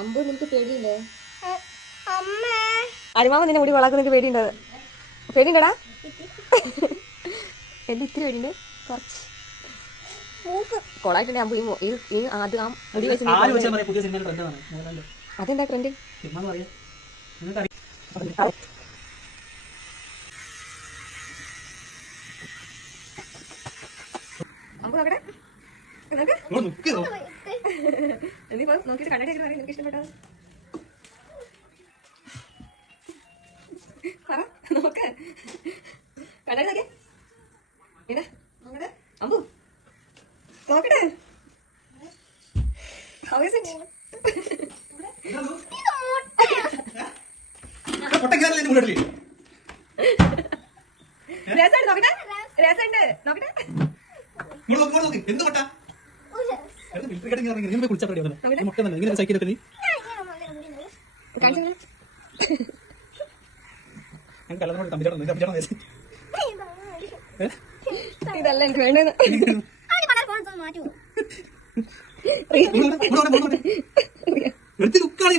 അമ്പു നിനക്ക് പേടിയുണ്ടോ? അരിമാമ നിന്നെ മുടി വളാക്കുന്ന നിനക്ക് പേടിയുണ്ടോ? പേടിയുണ്ടടാ? എന്റെ ഇത്തിരി പേടിയുണ്ട്. കുറച്ച് കൊളായിട്ടുണ്ട് അമ്പു. ഈ ആദ്യം ആ മുടി വെച്ച് അതെന്താ ട്രെൻഡ്? അമ്പു നോക്കട്ടെ, നോക്കിട്ട് കണ്ണട നിനക്ക് ഇഷ്ടപ്പെട്ടോ? പറ, നോക്ക് കണ്ണട നോക്കിയേ. ഇതാ നോക്കട്ടെ അമ്പു, നോക്കട്ടെ. രസമുണ്ട് നോക്കട്ടെ, രസമുണ്ട് നോക്കട്ടെ. ഇതല്ല എനിക്ക് വേണ്ടത്. എടുത്ത് ലുക്കാണ്